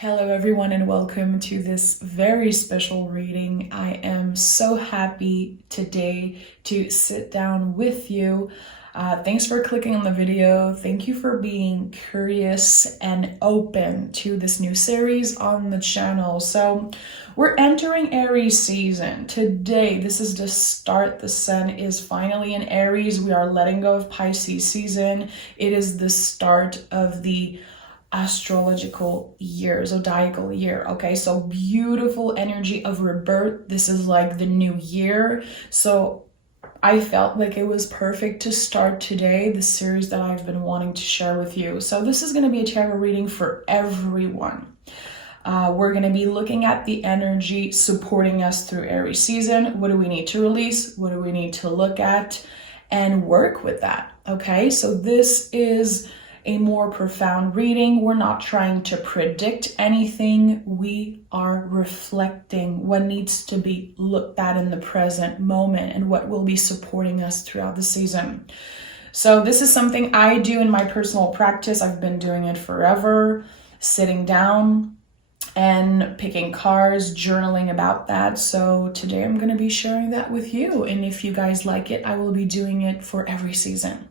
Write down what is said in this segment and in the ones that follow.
Hello everyone and welcome to this very special reading. I am so happy today to sit down with you. Thanks for clicking on the video. Thank you for being curious and open to this new series on the channel. So we're entering Aries season. Today, this is the start. The sun is finally in Aries. We are letting go of Pisces season. It is the start of the astrological year, zodiacal year. Okay, so beautiful energy of rebirth. This is like the new year. So I felt like it was perfect to start today the series that I've been wanting to share with you. So this is going to be a tarot reading for everyone. We're going to be looking at the energy supporting us through Aries season. What do we need to release? What do we need to look at and work with that? Okay, so this is a more profound reading. We're not trying to predict anything. We are reflecting what needs to be looked at in the present moment and what will be supporting us throughout the season. So this is something I do in my personal practice. I've been doing it forever, sitting down and picking cards, journaling about that. So today I'm going to be sharing that with you. And if you guys like it, I will be doing it for every season.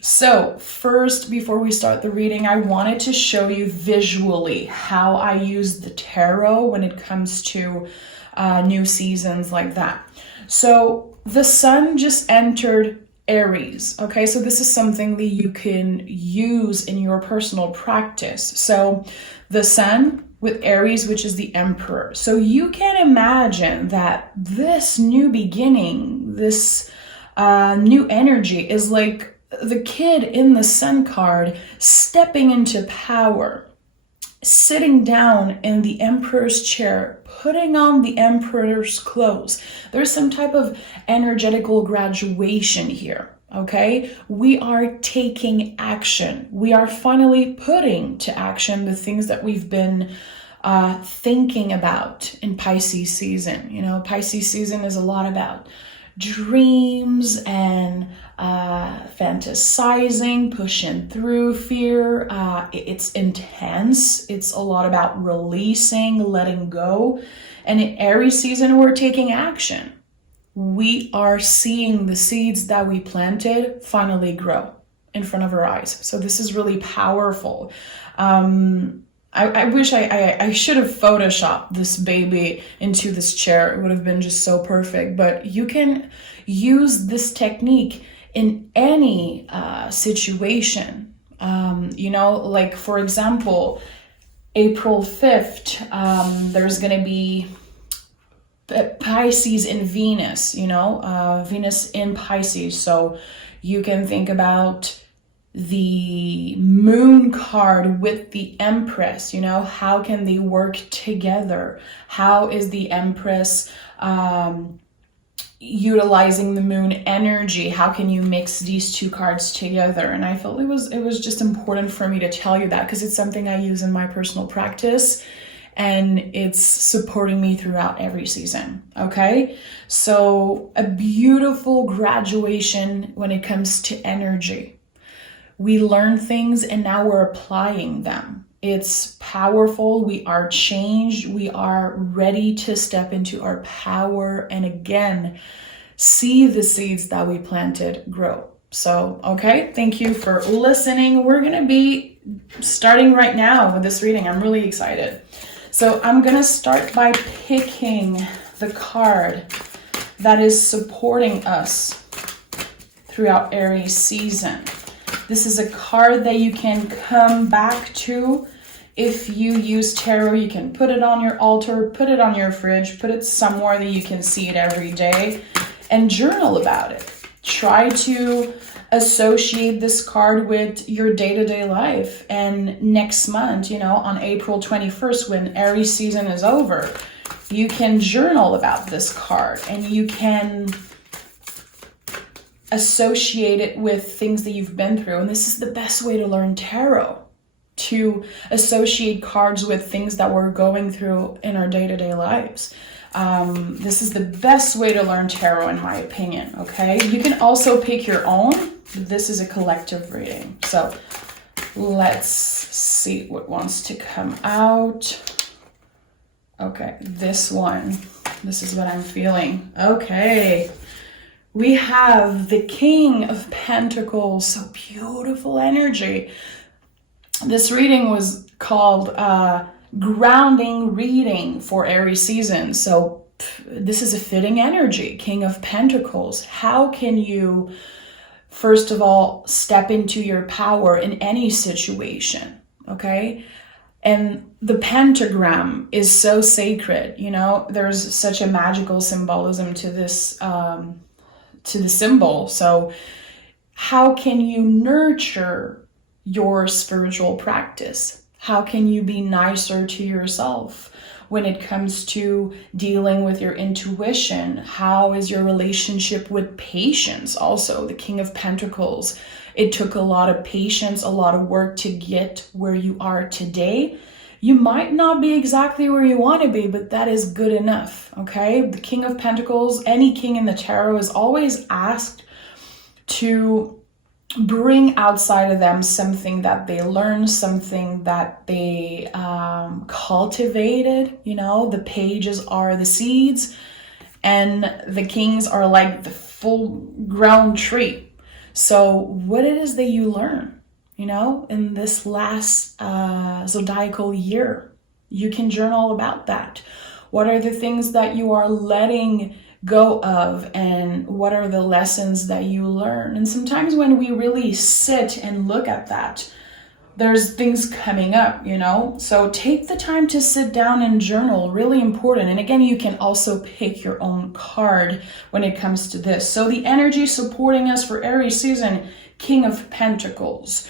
So first, before we start the reading, I wanted to show you visually how I use the tarot when it comes to new seasons like that. So the sun just entered Aries. Okay, so this is something that you can use in your personal practice. So the sun with Aries, which is the emperor. So you can imagine that this new beginning, this new energy is like the kid in the sun card stepping into power, sitting down in the emperor's chair, putting on the emperor's clothes. There's some type of energetical graduation here. Okay, we are taking action. We are finally putting to action the things that we've been thinking about in Pisces season. You know, Pisces season is a lot about dreams and fantasizing, pushing through fear. It's intense. It's a lot about releasing, letting go. And in Aries season, we're taking action. We are seeing the seeds that we planted finally grow in front of our eyes. So this is really powerful. I wish I should have photoshopped this baby into this chair. It would have been just so perfect. But you can use this technique in any situation. You know, like for example, April 5th, there's going to be Pisces in Venus, you know, Venus in Pisces. So you can think about the moon card with the empress. You know, how can they work together? How is the empress utilizing the moon energy? How can you mix these two cards together? And I felt it was just important for me to tell you that because it's something I use in my personal practice and it's supporting me throughout every season. Okay, so a beautiful graduation when it comes to energy. We learn things and now we're applying them. It's powerful. We are changed. We are ready to step into our power and again, see the seeds that we planted grow. So, okay, thank you for listening. We're going to be starting right now with this reading. I'm really excited. So I'm going to start by picking the card that is supporting us throughout Aries season. This is a card that you can come back to. If you use tarot, you can put it on your altar, put it on your fridge, put it somewhere that you can see it every day and journal about it. Try to associate this card with your day-to-day life. And next month, you know, on April 21st, when Aries season is over, you can journal about this card and you can associate it with things that you've been through. And this is the best way to learn tarot, to associate cards with things that we're going through in our day-to-day lives. This is the best way to learn tarot, in my opinion. Okay, you can also pick your own. This is a collective reading. So Let's see what wants to come out. Okay, this one. This is what I'm feeling. Okay. We have the King of Pentacles. So beautiful energy. This reading was called grounding reading for Aries season. So this is a fitting energy. King of Pentacles. How can you, first of all, step into your power in any situation? Okay. And the pentagram is so sacred, you know, there's such a magical symbolism to this, to the symbol. So how can you nurture your spiritual practice? How can you be nicer to yourself when it comes to dealing with your intuition? How is your relationship with patience? Also, the King of Pentacles. It took a lot of patience, a lot of work to get where you are today. You might not be exactly where you want to be, but that is good enough, okay? The King of Pentacles, any king in the tarot, is always asked to bring outside of them something that they learned, something that they cultivated. You know, the pages are the seeds and the kings are like the full grown tree. So what it is that you learn, you know, in this last zodiacal year, you can journal about that. What are the things that you are letting go of, and what are the lessons that you learn? And sometimes when we really sit and look at that, there's things coming up, you know? So take the time to sit down and journal, really important. And again, you can also pick your own card when it comes to this. So the energy supporting us for Aries season, King of Pentacles.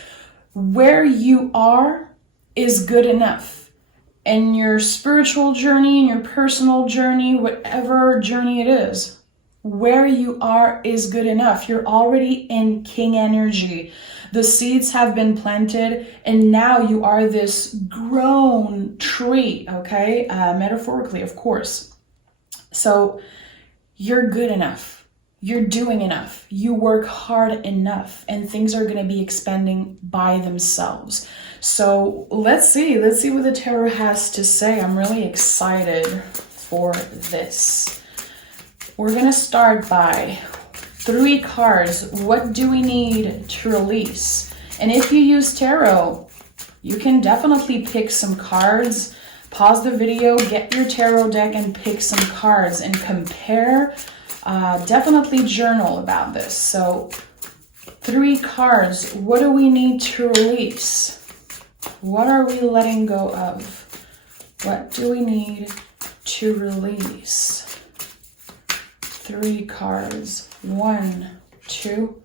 Where you are is good enough. In your spiritual journey, in your personal journey, whatever journey it is, where you are is good enough. You're already in king energy. The seeds have been planted and now you are this grown tree, okay? Metaphorically, of course. So you're good enough. You're doing enough. You work hard enough and things are going to be expanding by themselves. So let's see what the tarot has to say. I'm really excited for this. We're going to start by 3 cards. What do we need to release? And if you use tarot, you can definitely pick some cards. Pause the video, get your tarot deck and pick some cards and compare. Definitely journal about this. So 3 cards. What do we need to release? What are we letting go of? What do we need to release? 3 cards. 1, 2,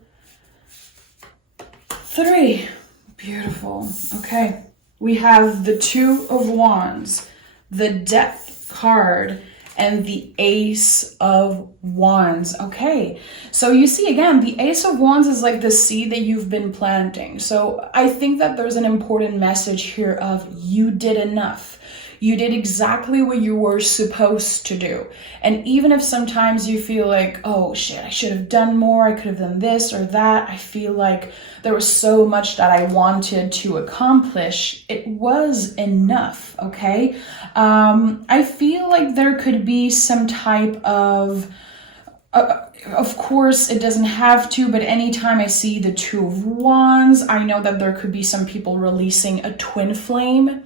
3. Beautiful. Okay. We have the 2 of Wands, the Death card, and the Ace of Wands. Okay, so you see again, the Ace of Wands is like the seed that you've been planting. So I think that there's an important message here of you did enough. You did exactly what you were supposed to do. And even if sometimes you feel like, oh shit, I should have done more, I could have done this or that, I feel like there was so much that I wanted to accomplish, it was enough, okay? I feel like there could be some type of course, it doesn't have to, but anytime I see the 2 of Wands, I know that there could be some people releasing a twin flame.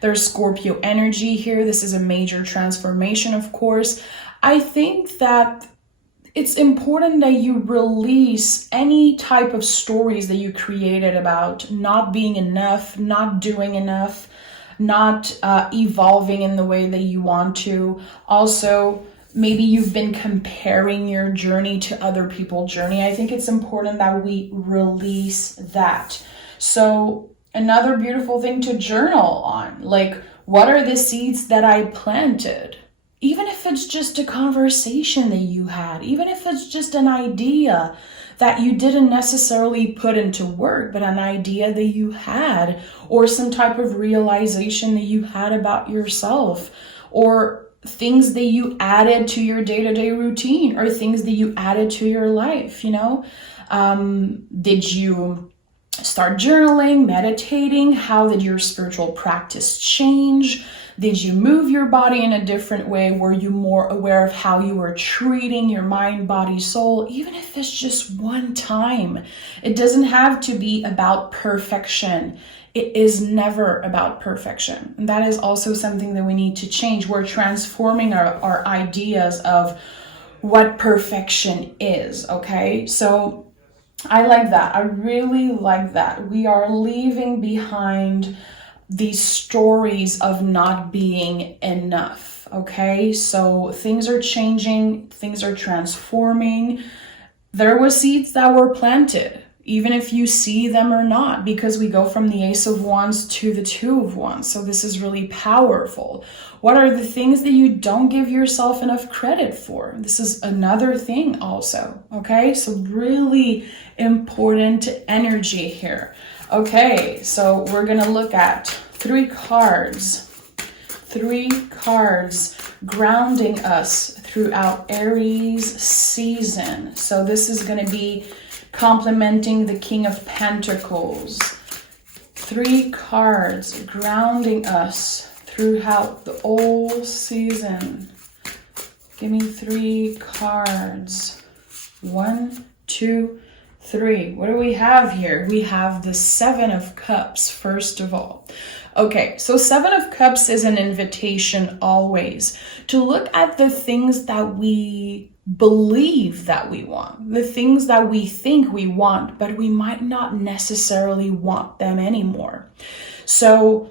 There's Scorpio energy here. This is a major transformation, of course. I think that it's important that you release any type of stories that you created about not being enough, not doing enough, not evolving in the way that you want to. Also, maybe you've been comparing your journey to other people's journey. I think it's important that we release that. So another beautiful thing to journal on, like, what are the seeds that I planted? Even if it's just a conversation that you had, even if it's just an idea that you didn't necessarily put into work, but an idea that you had, or some type of realization that you had about yourself, or things that you added to your day-to-day routine, or things that you added to your life, you know? Did you start journaling, meditating? How did your spiritual practice change? Did you move your body in a different way? Were you more aware of how you were treating your mind, body, soul? Even if it's just one time. It doesn't have to be about perfection. It is never about perfection. And that is also something that we need to change. We're transforming our ideas of what perfection is, okay? So I like that. I really like that. We are leaving behind these stories of not being enough, okay? So things are changing, things are transforming. There were seeds that were planted, even if you see them or not, because we go from the Ace of Wands to the Two of Wands. So this is really powerful. What are the things that you don't give yourself enough credit for? This is another thing also, okay? So really important energy here. Okay, so we're gonna look at three cards grounding us throughout Aries season. So this is gonna be complementing the King of Pentacles. 3 cards grounding us throughout the whole season. Give me 3 cards. 1, 2, 3. What do we have here? We have the 7 of Cups, first of all. Okay, so 7 of Cups is an invitation always to look at the things that we believe that we want, the things that we think we want, but we might not necessarily want them anymore. So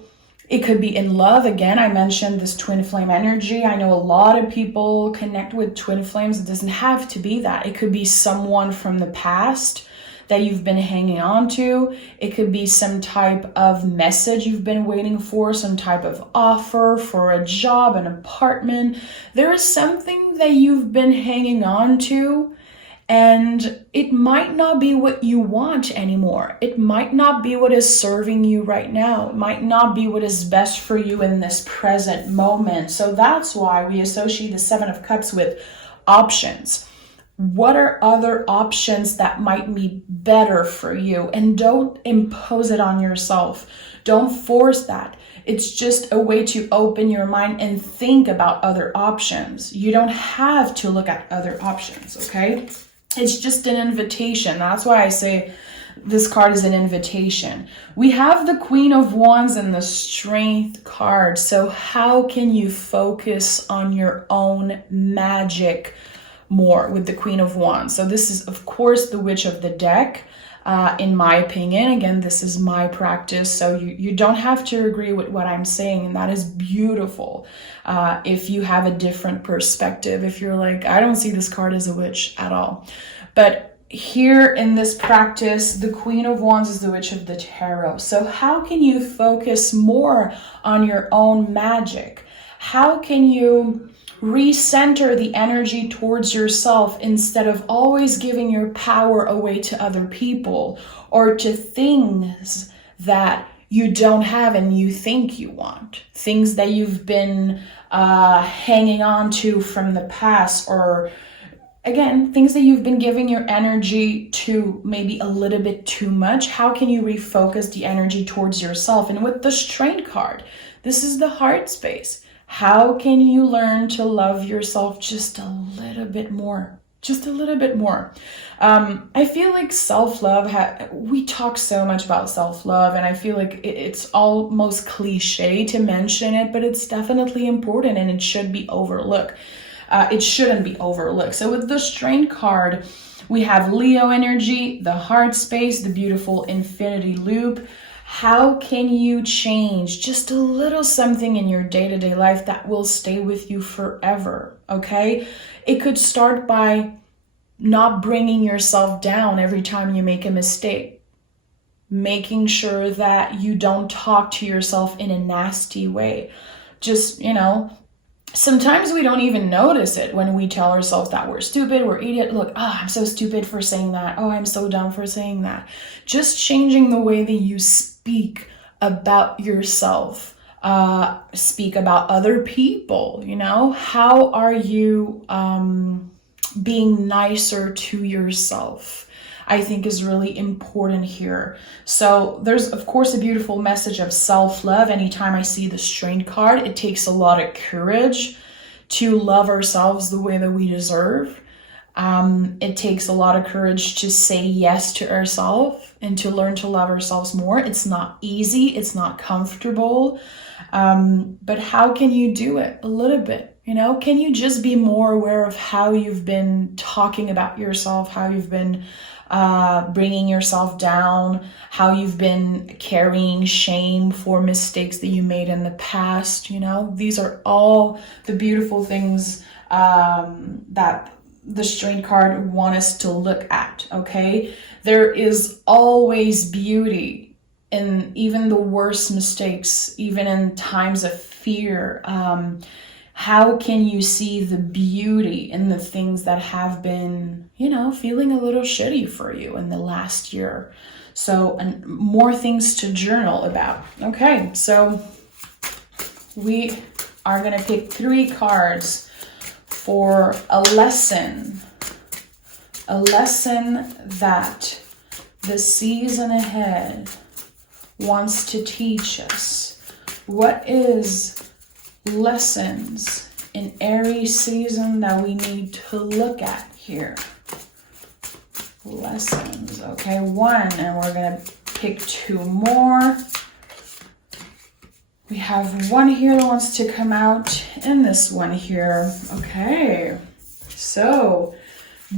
it could be in love. Again, I mentioned this twin flame energy. I know a lot of people connect with twin flames. It doesn't have to be that. It could be someone from the past that you've been hanging on to. It could be some type of message you've been waiting for, some type of offer for a job, an apartment. There is something that you've been hanging on to, and it might not be what you want anymore. It might not be what is serving you right now. It might not be what is best for you in this present moment. So that's why we associate the 7 of Cups with options. What are other options that might be better for you? And don't impose it on yourself. Don't force that. It's just a way to open your mind and think about other options. You don't have to look at other options, okay? It's just an invitation. That's why I say this card is an invitation. We have the Queen of Wands and the Strength card. So how can you focus on your own magic more with the Queen of Wands? So this is, of course, the Witch of the deck. In my opinion, again, this is my practice, so you don't have to agree with what I'm saying, and that is beautiful. If you have a different perspective, if you're like, I don't see this card as a witch at all. But here in this practice, the Queen of Wands is the Witch of the Tarot. So how can you focus more on your own magic? How can you recenter the energy towards yourself instead of always giving your power away to other people or to things that you don't have and you think you want, things that you've been hanging on to from the past, or again, things that you've been giving your energy to maybe a little bit too much. How can you refocus the energy towards yourself? And with the Strength card, this is the heart space. How can you learn to love yourself just a little bit more? Just a little bit more. I feel like self-love, we talk so much about self-love, and I feel like it's almost cliche to mention it, but it's definitely important and it should be overlooked. It shouldn't be overlooked. So with the Strength card, we have Leo energy, the heart space, the beautiful infinity loop. How can you change just a little something in your day-to-day life that will stay with you forever, okay? It could start by not bringing yourself down every time you make a mistake. Making sure that you don't talk to yourself in a nasty way. Just, sometimes we don't even notice it when we tell ourselves that we're stupid, we're idiot. Look, I'm so stupid for saying that. Oh, I'm so dumb for saying that. Just changing the way that you speak about yourself, speak about other people, How are you being nicer to yourself? I think is really important here. So there's, of course, a beautiful message of self-love. Anytime I see the Strength card, it takes a lot of courage to love ourselves the way that we deserve. It takes a lot of courage to say yes to ourselves and to learn to love ourselves more. It's not easy. It's not comfortable. But how can you do it? A little bit, you know? Can you just be more aware of how you've been talking about yourself, how you've been bringing yourself down, how you've been carrying shame for mistakes that you made in the past, you know? These are all the beautiful things that the Strength card want us to look at, okay? There is always beauty in even the worst mistakes, even in times of fear. How can you see the beauty in the things that have been, you know, feeling a little shitty for you in the last year? So, and more things to journal about. Okay, so we are gonna pick 3 cards for a lesson that the season ahead wants to teach us. What is lessons in Aries season that we need to look at here? Lessons, okay, 1, and we're gonna pick 2 more. We have 1 here that wants to come out, and this one here. Okay, so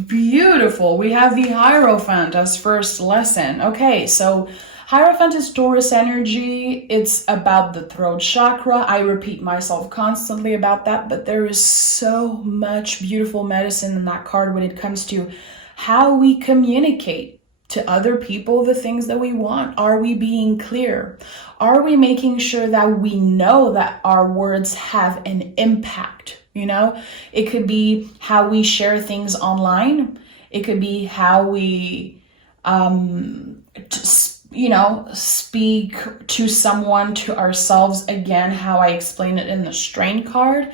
beautiful. We have the Hierophant as first lesson. Okay, so Hierophant is Taurus energy. It's about the throat chakra. I repeat myself constantly about that, but there is so much beautiful medicine in that card when it comes to how we communicate to other people the things that we want. Are we being clear? Are we making sure that we know that our words have an impact? You know, it could be how we share things online. It could be how we, you know, speak to someone, to ourselves. Again, how I explain it in the Strength card.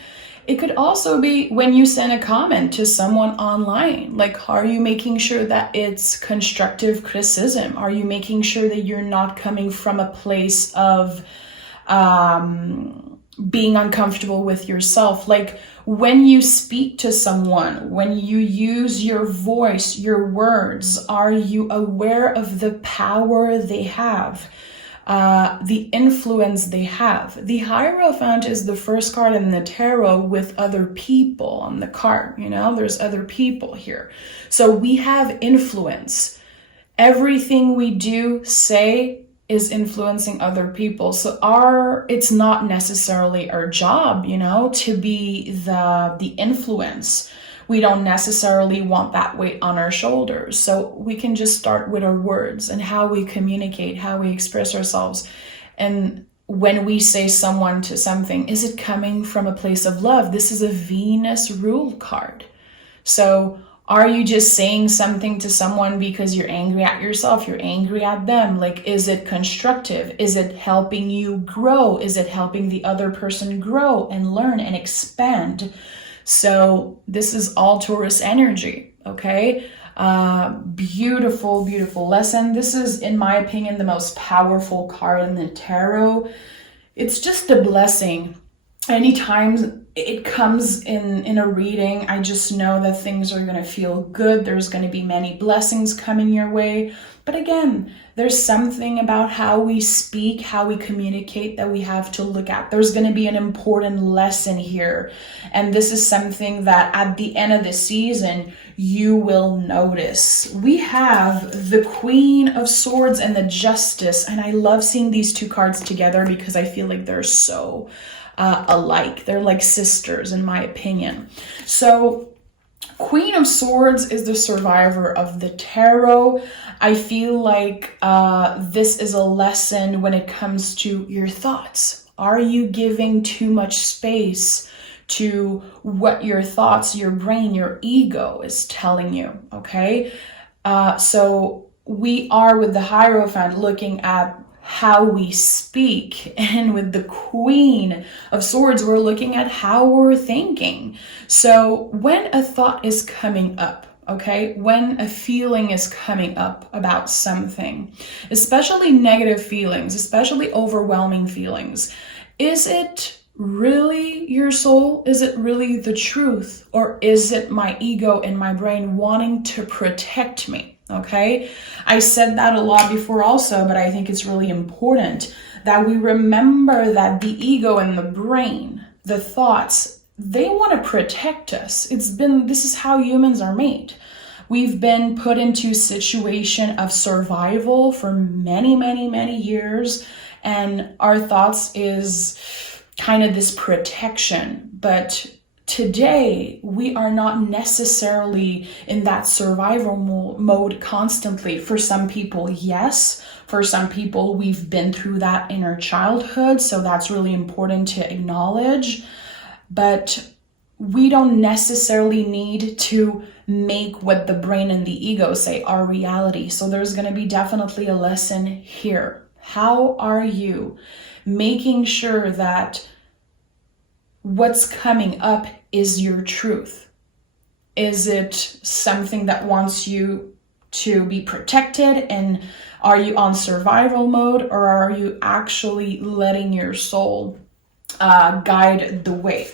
It could also be when you send a comment to someone online. Like, are you making sure that it's constructive criticism? Are you making sure that you're not coming from a place of being uncomfortable with yourself? Like, when you speak to someone, when you use your voice, your words, are you aware of the power they have? The influence they have. The Hierophant is the first card in the tarot with other people on the card, you know, there's other people here. So we have influence. Everything we do, say, is influencing other people. So it's not necessarily our job, you know, to be the influence. We don't necessarily want that weight on our shoulders. So we can just start with our words and how we communicate, how we express ourselves. And when we say someone to something, is it coming from a place of love? This is a Venus rule card. So are you just saying something to someone because you're angry at yourself? You're angry at them? Like, is it constructive? Is it helping you grow? Is it helping the other person grow and learn and expand? So this is all Taurus energy, okay? Beautiful, beautiful lesson. This is, in my opinion, the most powerful card in the tarot. It's just a blessing. Anytime it comes in a reading, I just know that things are going to feel good. There's going to be many blessings coming your way. But again, there's something about how we speak, how we communicate that we have to look at. There's going to be an important lesson here. And this is something that at the end of the season, you will notice. We have the Queen of Swords and the Justice. And I love seeing these 2 cards together because I feel like they're so alike. They're like sisters, in my opinion. So Queen of Swords is the survivor of the tarot. I feel like this is a lesson when it comes to your thoughts. Are you giving too much space to what your thoughts, your brain, your ego is telling you? Okay. So we are with the Hierophant looking at how we speak, and with the Queen of Swords, we're looking at how we're thinking. So when a thought is coming up, okay? When a feeling is coming up about something, especially negative feelings, especially overwhelming feelings, is it really your soul? Is it really the truth? Or is it my ego and my brain wanting to protect me? Okay, I said that a lot before also, but I think it's really important that we remember that the ego and the brain, the thoughts, they want to protect us. This is how humans are made. We've been put into a situation of survival for many, many, many years, and our thoughts is kind of this protection. But today, we are not necessarily in that survival mode constantly. For some people, yes. For some people, we've been through that in our childhood, so that's really important to acknowledge. But we don't necessarily need to make what the brain and the ego say our reality. So there's going to be definitely a lesson here. How are you making sure that what's coming up is your truth? Is it something that wants you to be protected? And are you on survival mode, or are you actually letting your soul guide the way?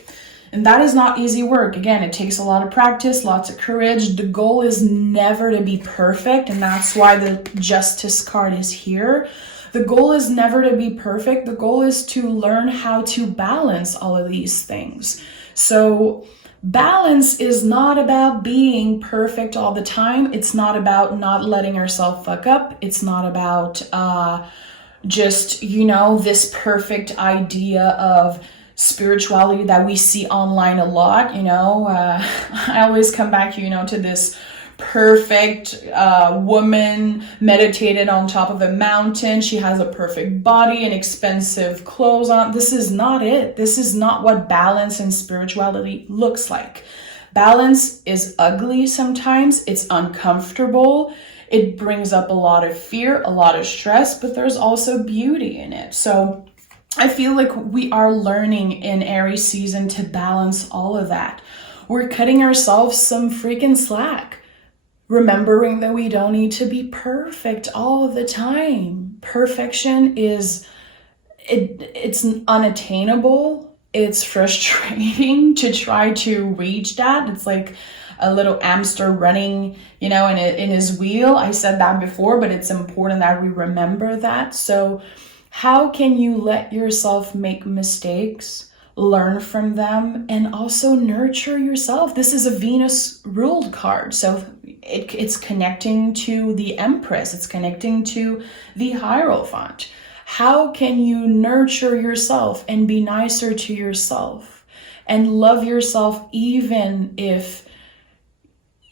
And that is not easy work. Again, it takes a lot of practice, lots of courage. The goal is never to be perfect, and that's why the Justice card is here. The goal is never to be perfect. The goal is to learn how to balance all of these things. So balance is not about being perfect all the time. It's not about not letting ourselves fuck up. It's not about just, this perfect idea of spirituality that we see online a lot. I always come back, to this perfect woman meditated on top of a mountain. She has a perfect body and expensive clothes on. This is not it. This is not what balance and spirituality looks like. Balance is ugly sometimes. It's uncomfortable. It brings up a lot of fear, a lot of stress, but there's also beauty in it. So I feel like we are learning in Aries season to balance all of that. We're cutting ourselves some freaking slack, remembering that we don't need to be perfect all of the time. Perfection it's unattainable. It's frustrating to try to reach that. It's like a little hamster running, in his wheel. I said that before, but it's important that we remember that. So how can you let yourself make mistakes, learn from them, and also nurture yourself? This is a Venus ruled card. So it's connecting to the Empress. It's connecting to the Hierophant. How can you nurture yourself and be nicer to yourself and love yourself even if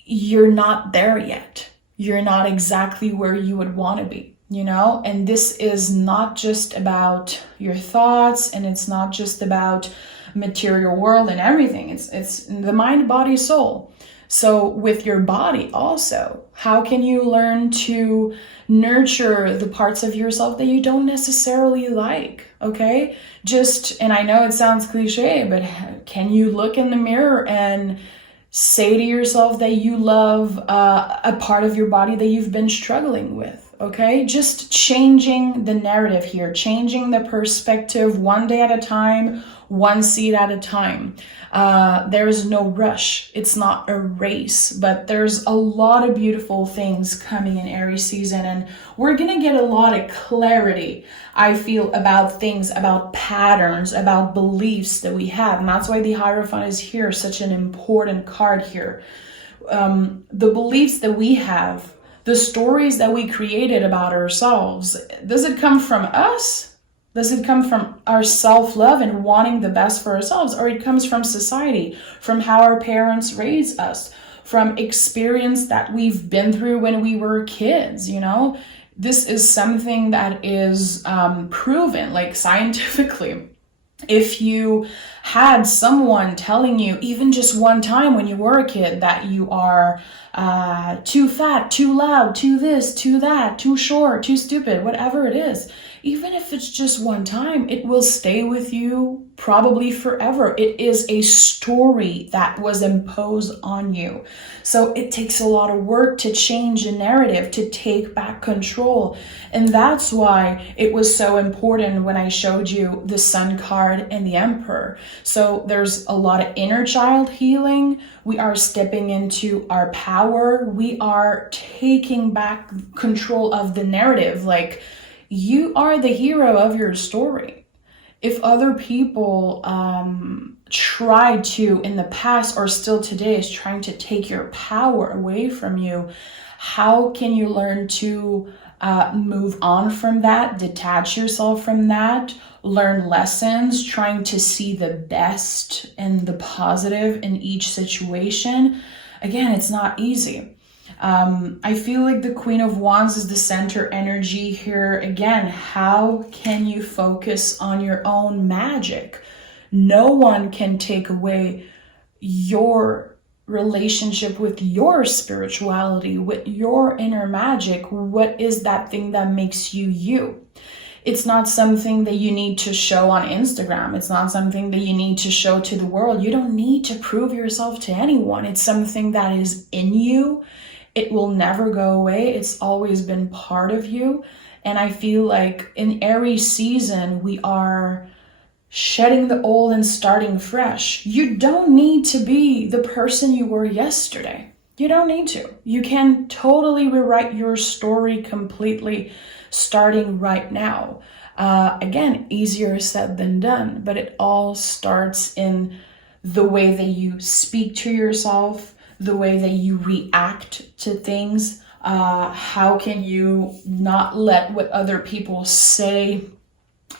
you're not there yet? You're not exactly where you would want to be. And this is not just about your thoughts, and it's not just about material world and everything. It's the mind, body, soul. So with your body also, how can you learn to nurture the parts of yourself that you don't necessarily like? Okay, and I know it sounds cliche, but can you look in the mirror and say to yourself that you love a part of your body that you've been struggling with? Okay, just changing the narrative here, changing the perspective one day at a time, one seed at a time. There is no rush. It's not a race, but there's a lot of beautiful things coming in Aries season, and we're going to get a lot of clarity, I feel, about things, about patterns, about beliefs that we have. And that's why the Hierophant is here, such an important card here. The beliefs that we have, the stories that we created about ourselves, does it come from us? Does it come from our self-love and wanting the best for ourselves? Or it comes from society, from how our parents raised us, from experience that we've been through when we were kids, This is something that is proven, like scientifically. If you had someone telling you, even just one time when you were a kid, that you are too fat, too loud, too this, too that, too short, too stupid, whatever it is, even if it's just one time, it will stay with you probably forever. It is a story that was imposed on you. So it takes a lot of work to change the narrative, to take back control. And that's why it was so important when I showed you the Sun card and the Emperor. So there's a lot of inner child healing. We are stepping into our power. We are taking back control of the narrative. Like, you are the hero of your story. If other people tried to in the past or still today is trying to take your power away from you, how can you learn to move on from that, detach yourself from that, learn lessons, trying to see the best and the positive in each situation? Again, it's not easy. I feel like the Queen of Wands is the center energy here. Again, how can you focus on your own magic? No one can take away your relationship with your spirituality, with your inner magic. What is that thing that makes you you? It's not something that you need to show on Instagram. It's not something that you need to show to the world. You don't need to prove yourself to anyone. It's something that is in you. It will never go away. It's always been part of you. And I feel like in Aries season, we are shedding the old and starting fresh. You don't need to be the person you were yesterday. You don't need to. You can totally rewrite your story completely starting right now. Again, easier said than done, but it all starts in the way that you speak to yourself, the way that you react to things. How can you not let what other people say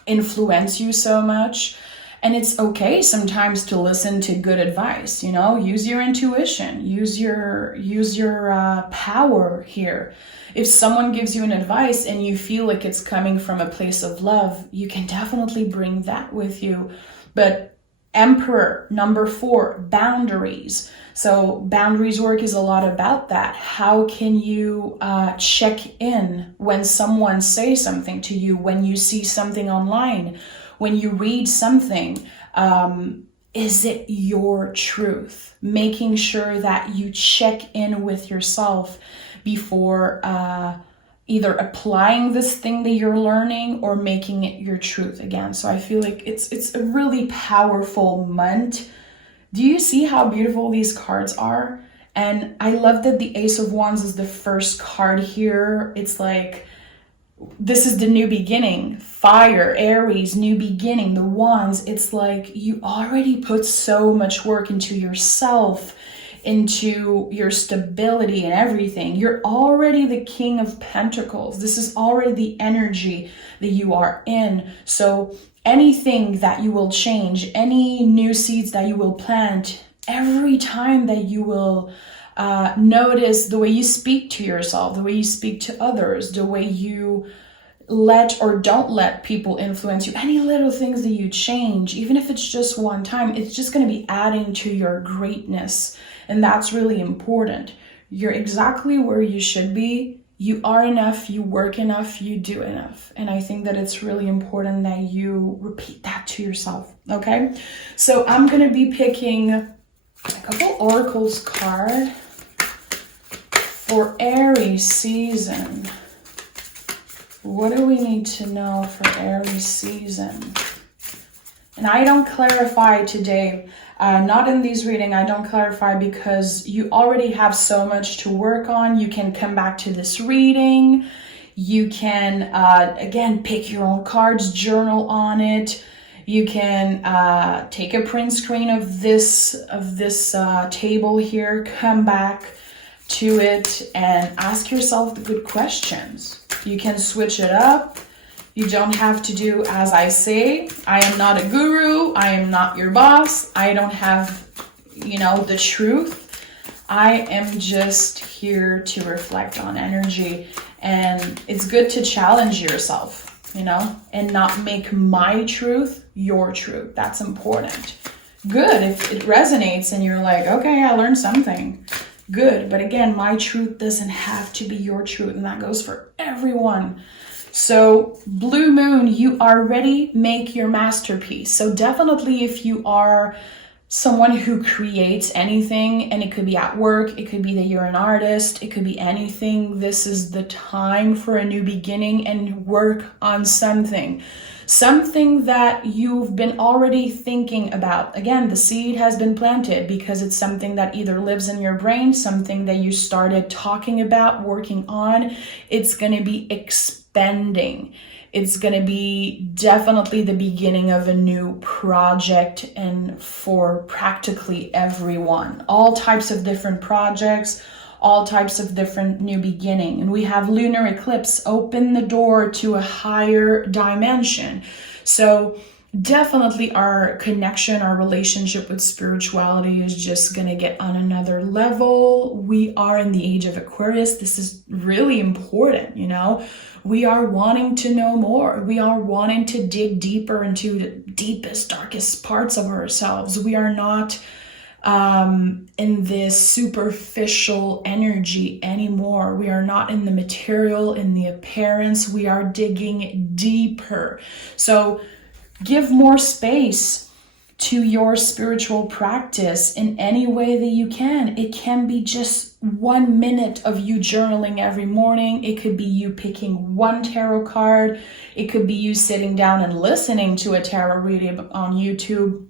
influence you so much? And it's okay sometimes to listen to good advice, you know, use your intuition, use your power here. If someone gives you an advice and you feel like it's coming from a place of love, you can definitely bring that with you. But Emperor, number 4, boundaries. So boundaries work is a lot about that. How can you check in when someone says something to you, when you see something online, when you read something? Is it your truth? Making sure that you check in with yourself before either applying this thing that you're learning or making it your truth again. So I feel like it's a really powerful month. Do you see how beautiful these cards are? And I love that the Ace of Wands is the first card here. It's like, this is the new beginning. Fire, Aries, new beginning, the Wands. It's like you already put so much work into yourself, into your stability and everything. You're already the King of Pentacles. This is already the energy that you are in. So anything that you will change, any new seeds that you will plant, every time that you will notice the way you speak to yourself, the way you speak to others, the way you let or don't let people influence you, any little things that you change, even if it's just one time, it's just going to be adding to your greatness. And that's really important. You're exactly where you should be. You are enough, you work enough, you do enough. And I think that it's really important that you repeat that to yourself, okay? So I'm going to be picking a couple oracles card for Aries season. What do we need to know for Aries season? And I don't clarify today. Not in these readings, I don't clarify because you already have so much to work on. You can come back to this reading. You can, again, pick your own cards, journal on it. You can take a print screen of this table here, come back to it and ask yourself the good questions. You can switch it up. You don't have to do as I say. I am not a guru. I am not your boss. I don't have, the truth. I am just here to reflect on energy. And it's good to challenge yourself, and not make my truth your truth. That's important. Good if it resonates and you're like, okay, I learned something. Good. But again, my truth doesn't have to be your truth. And that goes for everyone. So blue moon, you are ready, make your masterpiece. So definitely if you are someone who creates anything, and it could be at work, it could be that you're an artist, it could be anything, this is the time for a new beginning and work on something that you've been already thinking about. Again, the seed has been planted because it's something that either lives in your brain, something that you started talking about, working on. It's going to be expanding. It's going to be definitely the beginning of a new project, and for practically everyone. All types of different projects, all types of different new beginning. And we have lunar eclipse, open the door to a higher dimension. So definitely our connection, our relationship with spirituality is just going to get on another level. We are in the age of Aquarius. This is really important, you know. We are wanting to know more. We are wanting to dig deeper into the deepest, darkest parts of ourselves. We are not in this superficial energy anymore. We are not in the material, in the appearance. We are digging deeper. So give more space to your spiritual practice in any way that you can. It can be just 1 minute of you journaling every morning. It could be you picking one tarot card. It could be you sitting down and listening to a tarot reading on YouTube.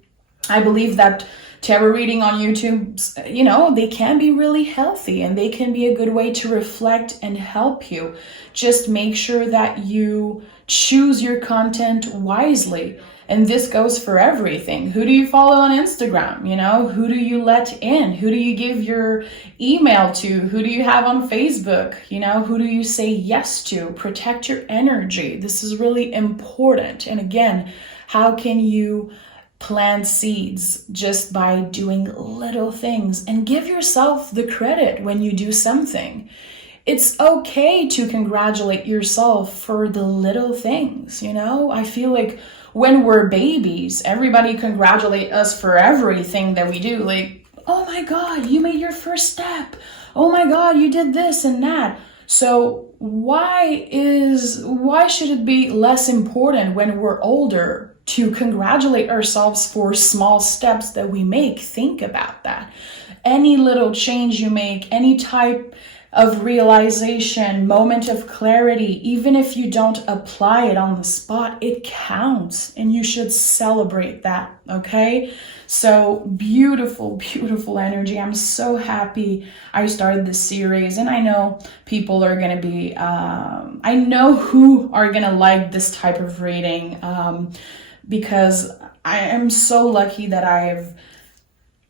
I believe that tarot reading on YouTube, you know, they can be really healthy and they can be a good way to reflect and help you. Just make sure that you choose your content wisely. And this goes for everything. Who do you follow on Instagram? You know, who do you let in? Who do you give your email to? Who do you have on Facebook? You know, who do you say yes to? Protect your energy. This is really important. And again, how can you plant seeds? Just by doing little things, and give yourself the credit when you do something. It's okay to congratulate yourself for the little things, you know? I feel like when we're babies, everybody congratulate us for everything that we do. Like, oh my God, you made your first step. Oh my God, you did this and that. So why should it be less important when we're older to congratulate ourselves for small steps that we make? Think about that. Any little change you make, any type of realization, moment of clarity, even if you don't apply it on the spot, it counts, and you should celebrate that, okay? So beautiful, beautiful energy. I'm so happy I started this series, and I know people are going to be, I know who are going to like this type of reading, because I am so lucky that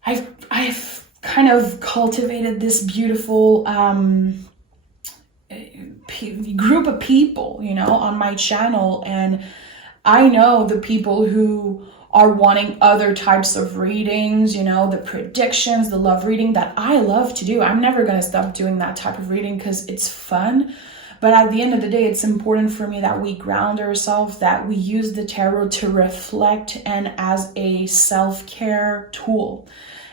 I've kind of cultivated this beautiful group of people, you know, on my channel. And I know the people who are wanting other types of readings, you know, the predictions, the love reading that I love to do. I'm never going to stop doing that type of reading because it's fun. But at the end of the day, it's important for me that we ground ourselves, that we use the tarot to reflect and as a self-care tool.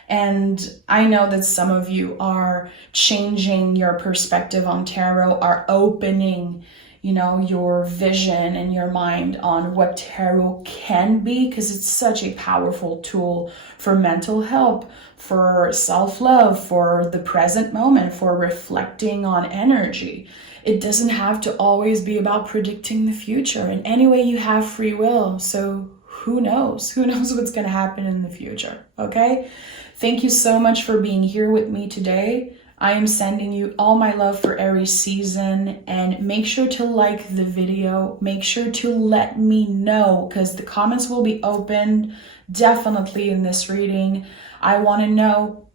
And I know that some of you are changing your perspective on tarot, are opening, you know, your vision and your mind on what tarot can be, because it's such a powerful tool for mental health, for self-love, for the present moment, for reflecting on energy. It doesn't have to always be about predicting the future. And anyway, you have free will. So who knows? Who knows what's going to happen in the future? Okay? Thank you so much for being here with me today. I am sending you all my love for Aries season, and make sure to like the video. Make sure to let me know, because the comments will be open definitely in this reading. I want to know,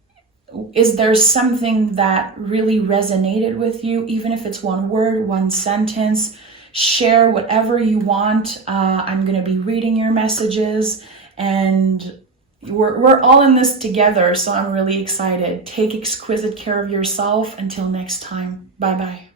is there something that really resonated with you? Even if it's one word, one sentence, share whatever you want. I'm going to be reading your messages, and we're all in this together, so I'm really excited. Take exquisite care of yourself. Until next time, bye-bye.